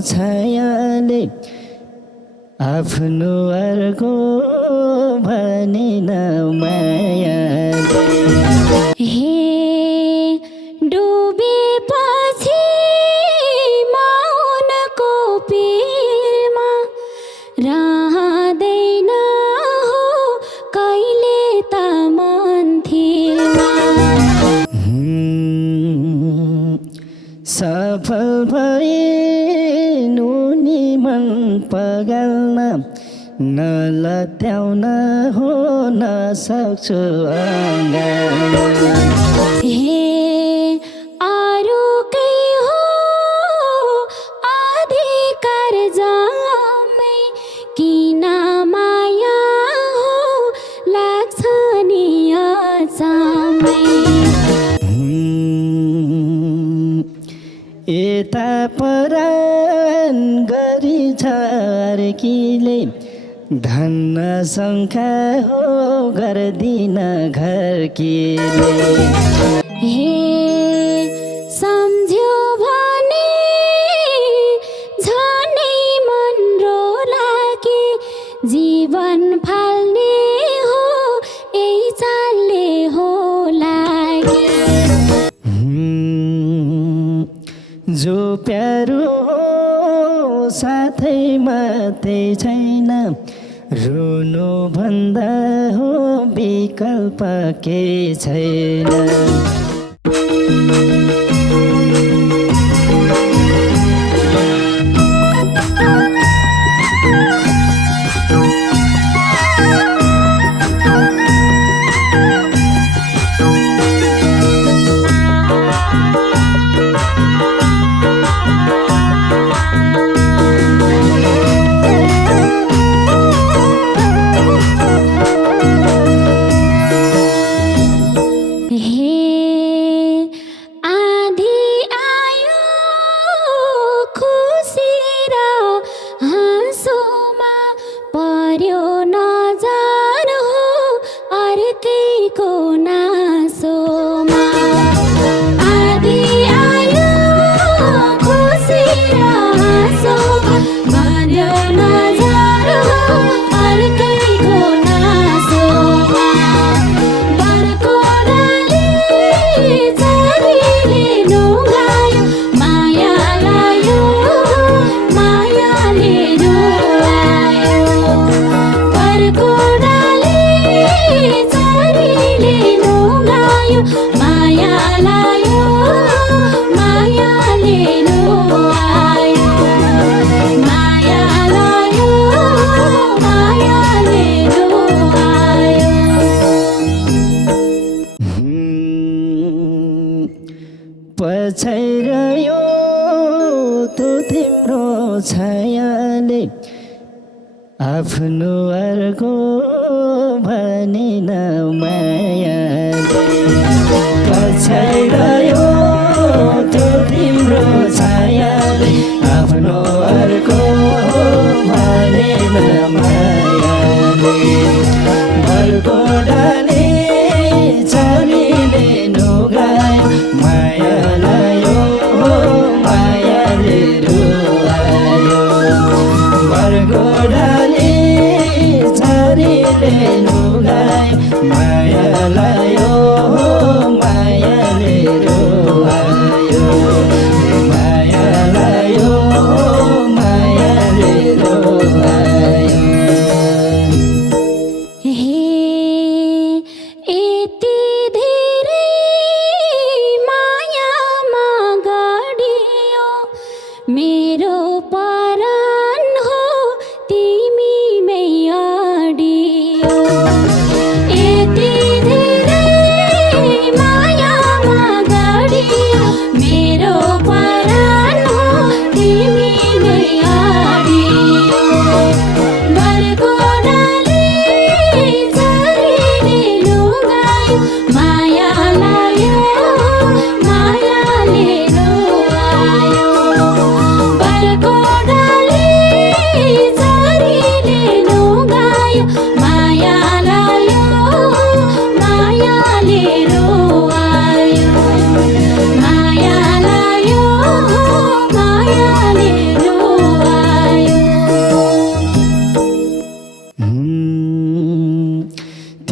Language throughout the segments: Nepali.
छायाले आफ्नो अर्को भनेन मायाले। हे डुबेपछि मौनको पिरमा रहँदैन हो कहिले त मन्थिरमा। सफल भइनु नि मन पगाल्न नलत्याउन हो नसक्छु अँगाल्न। हे अरूकै हो अधिकार जम्मै किन माया हो लाग्छ नि अचम्मै। यता परान गरी छर्किले धन्न शङ्का हो गर्दिन घर्किले। हे सम्झ्यो भने झनै मन रोलाके जीवन फाल्ने हो यही चालले हो लागे। जो प्यारो हो साथै मात्रै छैन रुनु भन्दा हो विकल्प केही छैन। पछाइरह्यो त्यो तिम्रो छायाले आफ्नो अर्को भनेन मायाले। पछाइरह्यो त्यो तिम्रो छायाले आफ्नो अर्को भनेन मायाले। भरको डाली झरीले नुगायो मायालाई मायाले रुवायो। भरको डाली झरीले नुगायो मायालाई मायाले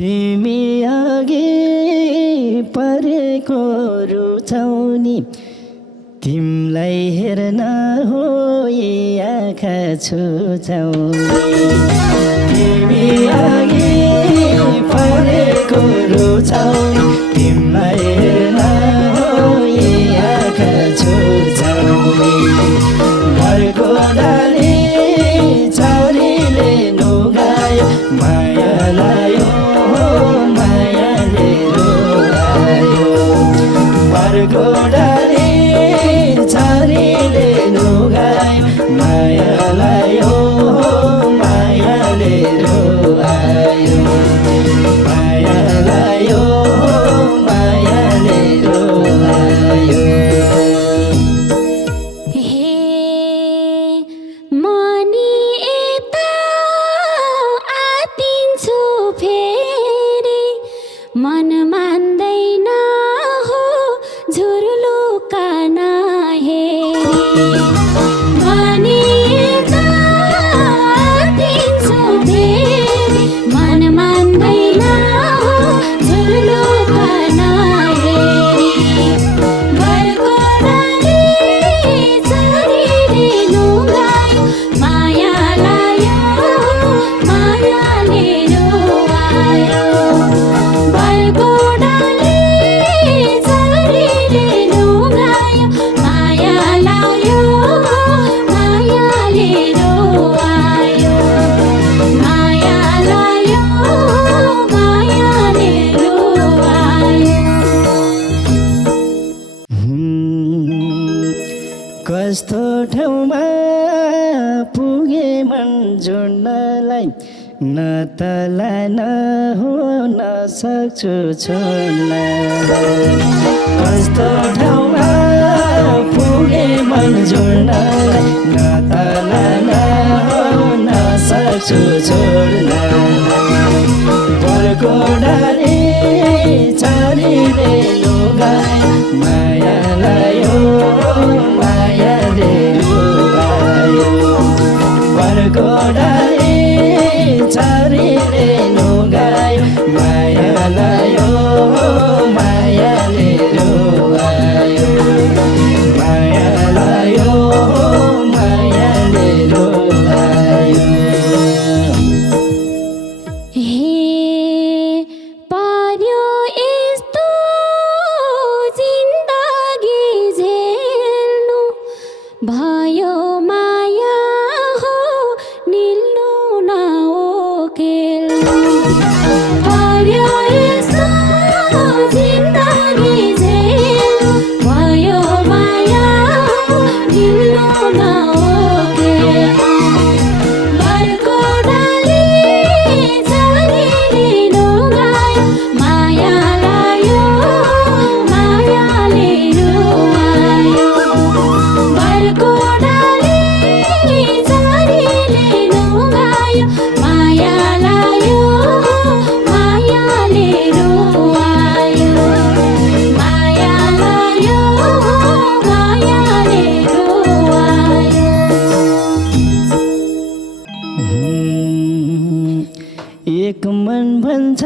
तिमी अघि परेको रुचाउने तिमीलाई हेर्न हो यी आँखा छुचाउने तिमी अघि परेको रुचाउने तिमीलाई हेर्न हो यी आँखा छुचाउने घरको डाली छारीले नुगायो माया लायो मायाले रुवायो घरको डाली छारीले नुगायो माया लायो मायाले रुवायो माया लायो मायाले रुवायो मनी यता आतिन्छु फेरि मन मान्दैन हो झुरुलुका नहेरी मनी यता आतिन्छु फेरि मन मान्दैन हो झुरुलुका नहेरी घरको डाली छारीले नुगायो माया लायो मायाले रुवायो घरको डाली छारीले नुगायो माया लायो मायाले रुवायो माया लायो मायाले रुवायो कस्तो ठाउँमा पुगे मन जोड्नलाई न तलाई न हो न सक्छु छोड्न कस्तो ठाउँमा पुगे मन जोड्नलाई न तलाई न हो न सक्छु छोड्न घरको डाली छारीले लुगायो माया लायो मायाले रुवायो घरको डाली छारीले लुगायो माया लायो मायाले रुवायो माया लायो मायाले रुवायो हे पर्यो यस्तो जिन्दगी झेल्नु भयो माया हो निल्नु नओकेल्नु पर्यो यस्तो जिन्दगी झेल्नु भयो माया हो निल्नु नओकेल्नु घरको डाली छारीले नुगायो माया लायो मायाले रुवायो घरको डाली छारीले नुगायो माया लायो मायाले रुवायो माया लायो मायाले रुवायो एक मन भन्छ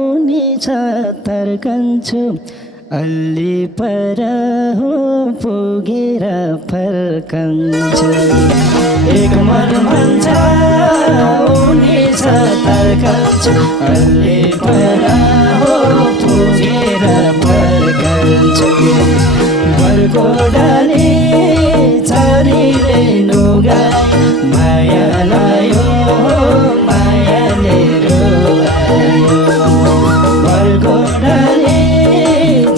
उनी छ तर्कन्छु अल्ली पर हो पुगेर फर्कन्छु एक मन भन्छ उनी छ तर्कन्छु अल्ली पर हो पुगेर फर्कन्छु घरको डाली छारीले नुगायो माया लायो मायाले रुवायो घरको डाली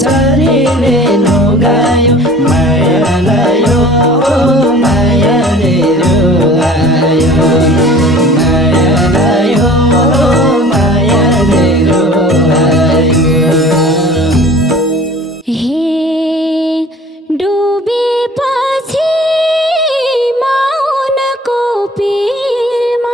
छारीले नुगायो माया लायो मायाले रुवायो माया लायो मायाले रुवायो हे डुबेपछि मौनको पिरमा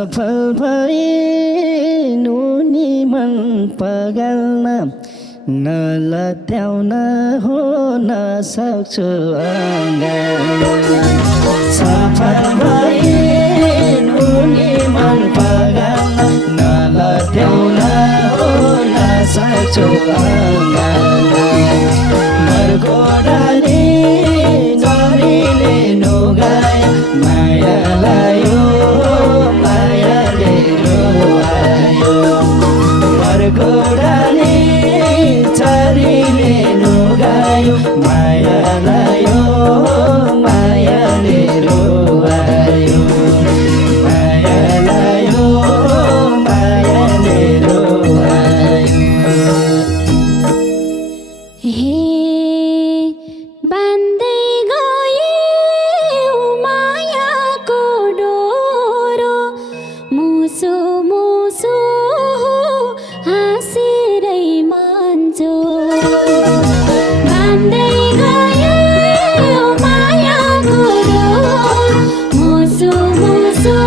सफल भइनु नि मन पगाल्न नलत्याउन हो नसक्छु अँगाल्न सफल भइनु नि मन पगाल्न नलत्याउन हो नसक्छु अँगाल्न मर्को डाली झरीले नुगायो मायालायो मायाले रुवायो मर्को डाली झरीले नुगायो मायालायो मायाले रुवायो मायालायो मायाले रुवायो हे बान्दै गयो मायाको डोरो मुसो मुसो हाँसेरै मान्छो बान्दै गयो मायाको डोरो मुसो मुसो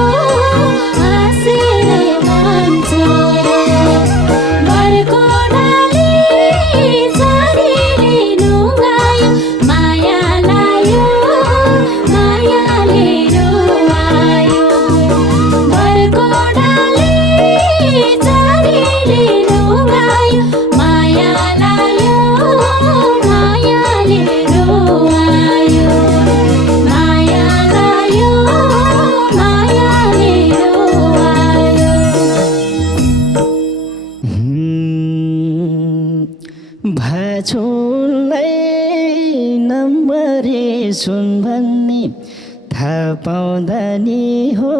हाँसेरै मान्छो बर्को डाली झरीले नुगायो माया लायो मायाले रुवायो बर्को डाली झरीले नुगायो माया लायो मायाले रुवायो माया लायो मायाले रुवायो भाछुलाई नम्बरी सुन भन्ने थाहा पाउँदा नि हो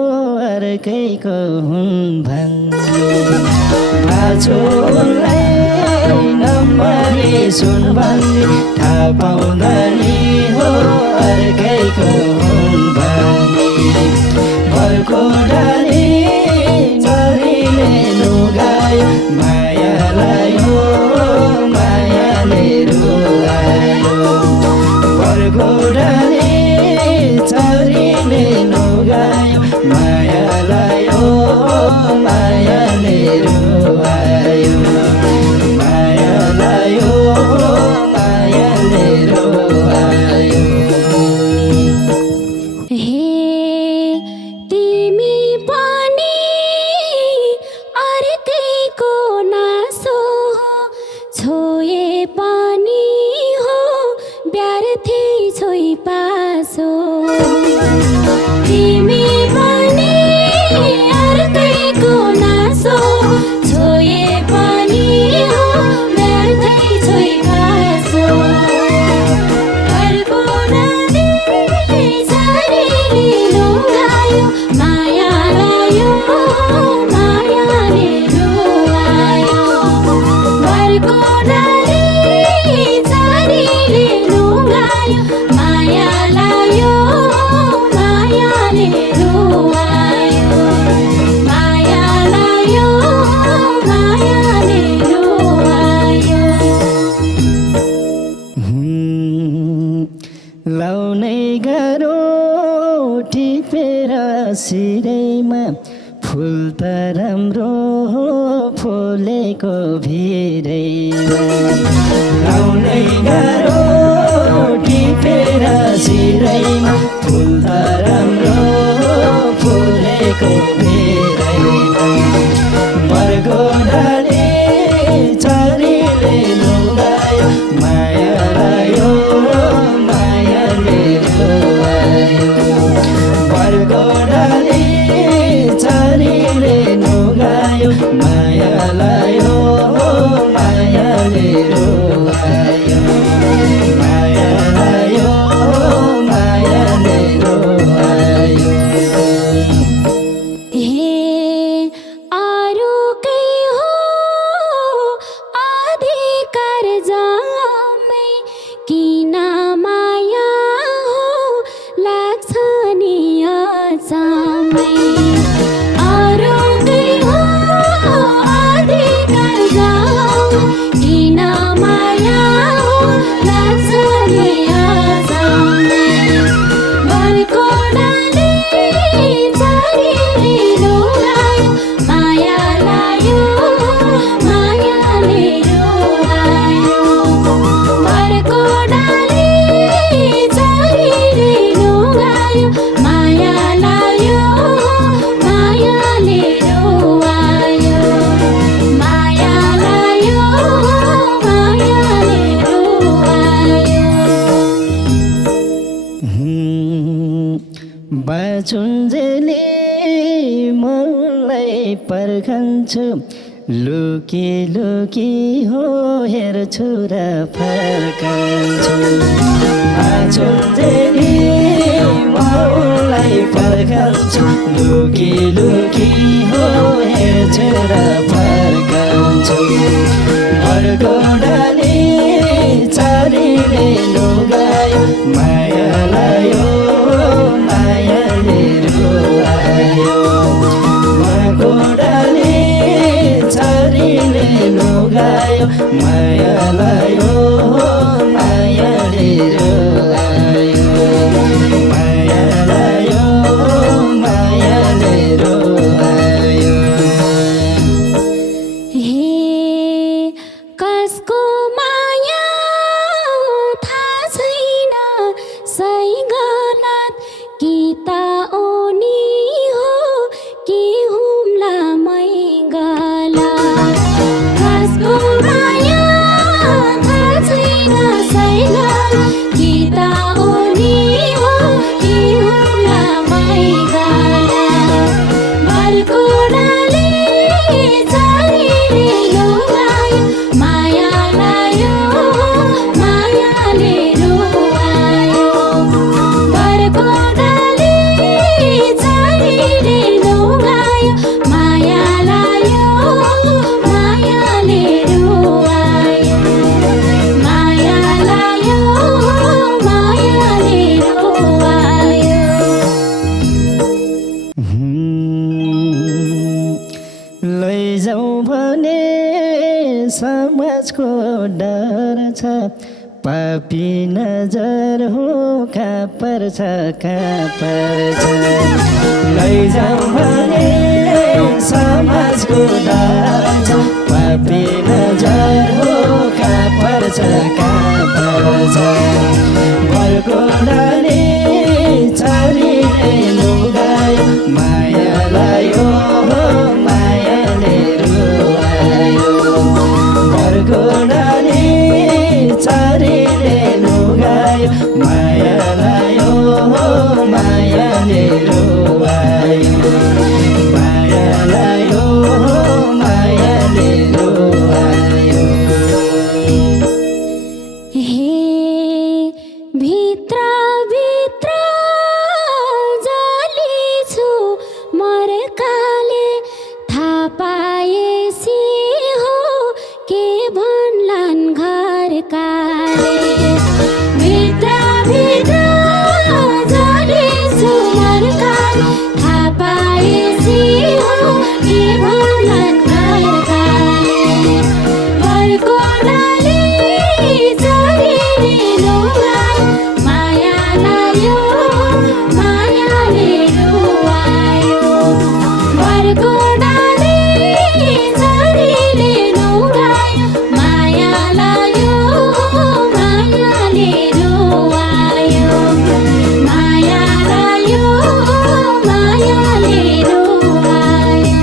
अर्कैको हुन् भन्ने भाछुलाई नम्बरी सुन भन्ने थाहा पाउँदा नि हो अर्कैको हुन् भन्ने बर्को डाली झरीले नुगायो माया लायो मायाले रुवायो बर्को डाली झरीले नुगायो माया लायो मायाले रुवायो माया लायो मायाले रुवायो हे तिमी पनि अर्कैको नासो हो छोए पनि हो व्यर्थै छोइ पासो तिमी पनि अर्कैको नासो छोए पनि हो व्यर्थै छोइ पासो बर्को डाली झरीले नुगायो माया लायो मायाले रुवायो बर्को डाली झरीले नुगायो माया लायो मायाले रुवायो माया लायो मायाले रुवायो लाउनै गरो टिपेर सिरैमा फुल त राम्रो हो फुलेको भिरैमा लाउनै गरो टिपेर सिरैमा फुल त राम्रो हो फुलेको भिरैमा बर्को डाली झरीले नुगायो माया लायो मायाले रुवायो बर्को डाली झरीले नुगायो माया लायो मायाले रुवायो माया लायो मायाले रुवायो माया लायो मायाले रुवायो माया लायो मायाले रुवायो बाँचुन्जेली मलाई पर्खन्छु लुकी लुकी हो हेर्छु र फर्कन्छु बाँचुन्जेली मलाई पर्खन्छु लुकी लुकी हो हेर्छु र फर्कन्छु घरको डाली चारीले लुगायो माया लायो मायाले रुवायो घरको डाली चारीले लुगायो माया लायो मायाले रुवायो माया लायो मायाले रुवायो हे कसको माया थाहा छैन सही गलत कि त ओनी हो कि हुम्ला मै गलत कसको माया थाहा छैन सही गलत कि त ओनी हो कि हुम्ला मै गलत घरको डाली चारीले लुगायो माया लायो मायाले रुवायो घरको डाली चारीले लुगायो माया लायो मायाले रुवायो माया लायो मायाले रुवायो लैजाऊ भने समाजको डर छ पापी नजर हो कहाँ पर्छ लैजाऊ भने समाजको डर छ पापी नजर हो कहाँ पर्छ घरको डाली चारीले लुगायो माया लायो मायाले रुवायो घरको डाली चारीले लुगायो माया लायो मायाले रुवायो माया लायो मायाले रुवायो हे भित्र भित्र जालिछु मर्काले थाहा पाएसी हो के भन्लान् घरकाले भित्र भित्र जालिछु मर्काले थाहा पाएसी हो के भन्लान् घरकाले घरको डाली चारीले लुगायो माया लायो मायाले रुवायो घरको डाली चारीले लुगायो माया लायो मायाले रुवायो माया लायो मायाले रुवायो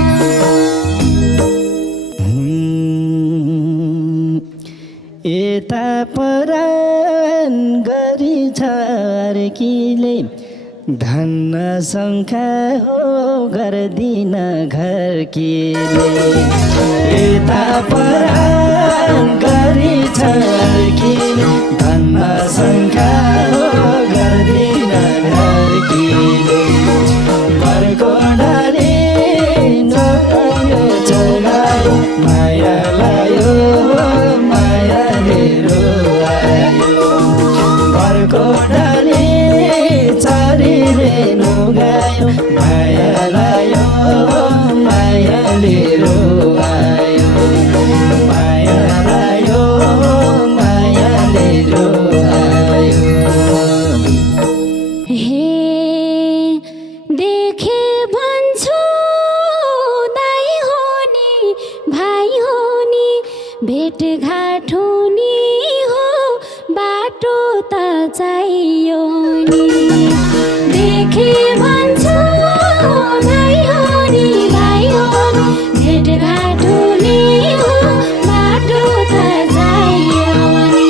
यता परान गरी छर्कीले धन्न शङ्का हो गर्दिन घरकीले यता परान गरी छर्कीले धन्न शङ्का हो गर्दिन घरकीले घरको डाली नगायो चलायो माया लायो मायाले रुवायो घरको डाली चारीले लुगायो माया लायो मायाले रुवायो माया लायो मायाले रुवायो हे देखे भन्छु दाइ हो नि भाइ हो नि भेटघाट हुने हो बाटो त चाहियो नि देखे भन्छु भाइ हो नि भाइ हो नि भेटघाट हुने हो बाटो त चाहियो नि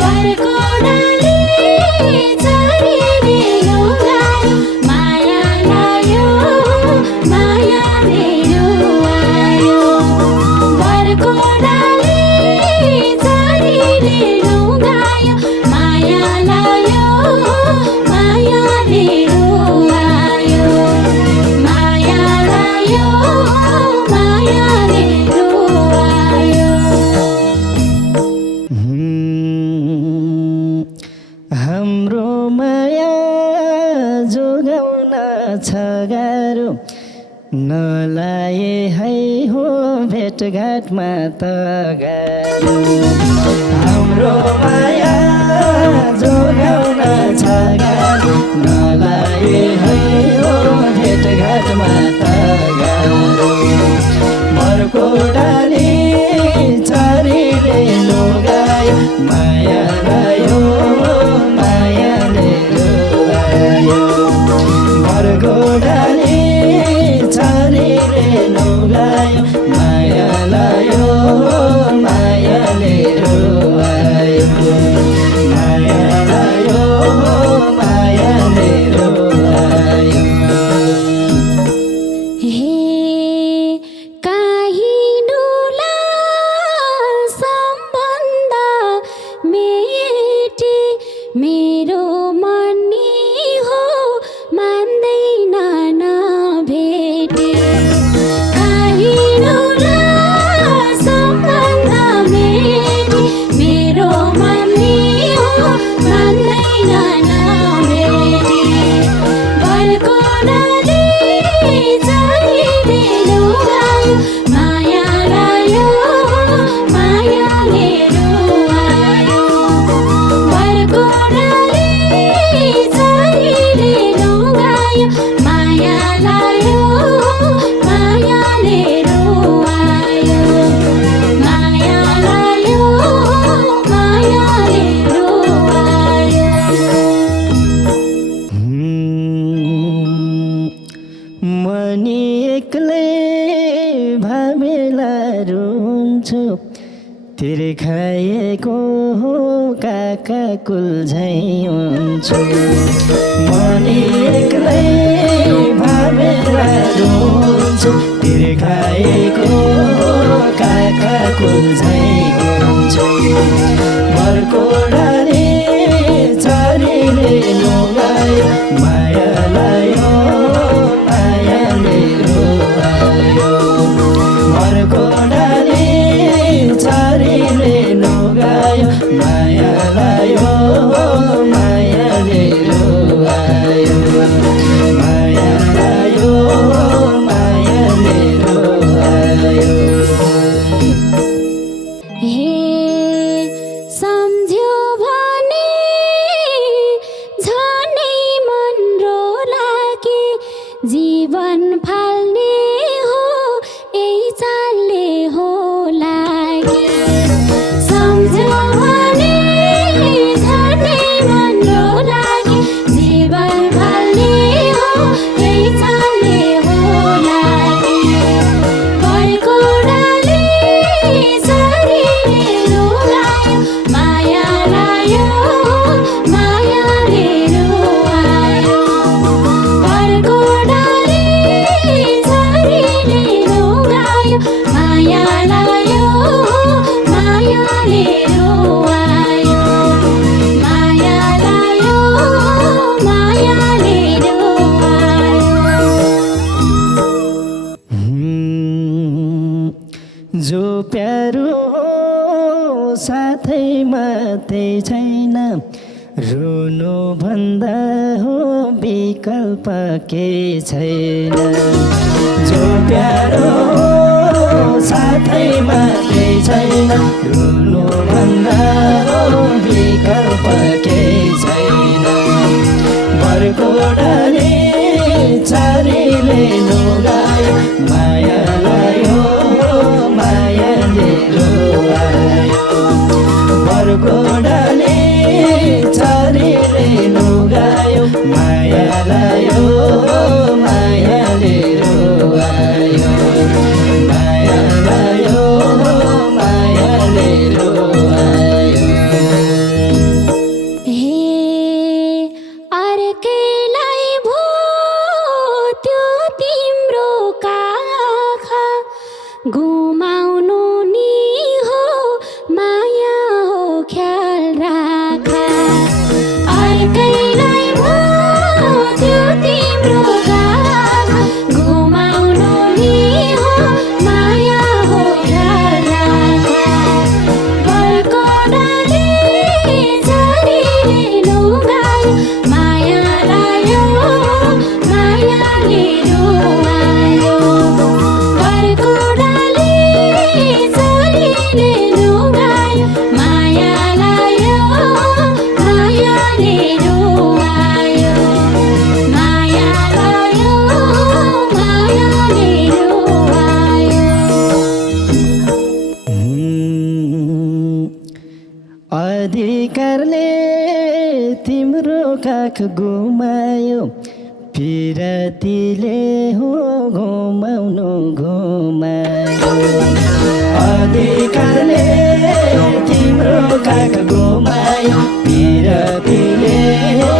घरको डाली चरीले लुगायो माया लायो मायाले रुवायो घरको डाली चरीले लुगायो माया लायो मायाले रुवायो माया लायो मायाले रुवायो हाम्रो माया जोगाउन छ गाह्रो नलाए है हो भेटघाटमा त गाह्रो हाम्रो माया जोगाउन छ गाह्रो नलाए है हो भेटघाटमा त गाह्रो मरको डाली चरीले लुगायो माया लायो मायाले रुवायो मरको डाली चरीले लुगायो माया लायो मायाले रुवायो माया लायो मायाले रुवायो हे काहीँनुला सम्बन्ध मेटी मेरो मन नि हो मान्दैन नभेटे काहीँनुला सम्बन्ध मेटी मेरो मन नि हो मान्दैन नभेटे घरको डाली चरीले लुगायो माया लायो मायाले रुवायो घरको डाली चरीले लुगायो माया लायो मायाले रुवायो माया लायो मायाले रुवायो मनी एक्लै भावेला रुन्छु तेरे खाएको हो काका कुल झै हुन्छु मनी एक्लै भावेला रुन्छु तेरे खाएको हो काका कुल झै हुन्छु मरको डाली चरीले लुगायो माया लायो मायाले रुवायो मरको डाली चरीले लुगायो माया लायो मायाले रुवायो माया लायो मायाले रुवायो हे सम्झ्यो भने झनै मन रोलाके जीवन फाल्ने हो यही चालले हो लागे सम्झ्यो भने झनै मन रोलाके जीवन फाल्ने हो यही चालले हो लागे घरको डाली चरीले लुगायो माया लायो मायाले रुवायो घरको डाली चरीले लुगायो माया लायो मायाले रुवायो माया लायो मायाले रुवायो जो प्यारो हो साथै मात्रै छैन रुनु भन्दा हो विकल्प केही छैन जो प्यारो हो साथै मात्रै छैन रुनु भन्दा हो विकल्प केही छैन घरको डाली चरीले लुगायो माया लायो मायाले रुवायो घरको डाली चरीले लुगायो मायालाई मायाले रुवायो मायालाई मायाले रुवायो हे अर्कैलाई भो त्यो तिम्रो काखा गुमाउनु नि हो माया हो ख्याल राखा अर्कैलाई भो त्यो तिम्रो काखा गुमाउनु नि हो माया हो ख्याल राखा घरको डाली झरीले लुगायो मायालाई मायाले रुवायो घरको डाली झरीले लुगायो मायालाई मायाले रुवायो मायालाई मायाले रुवायो अधिकारले तिम्रो काख गुमायो पिरतीले हो घुमाउनु घुमायो अधिकारले तिम्रो काख गुमायो पिरतीले हो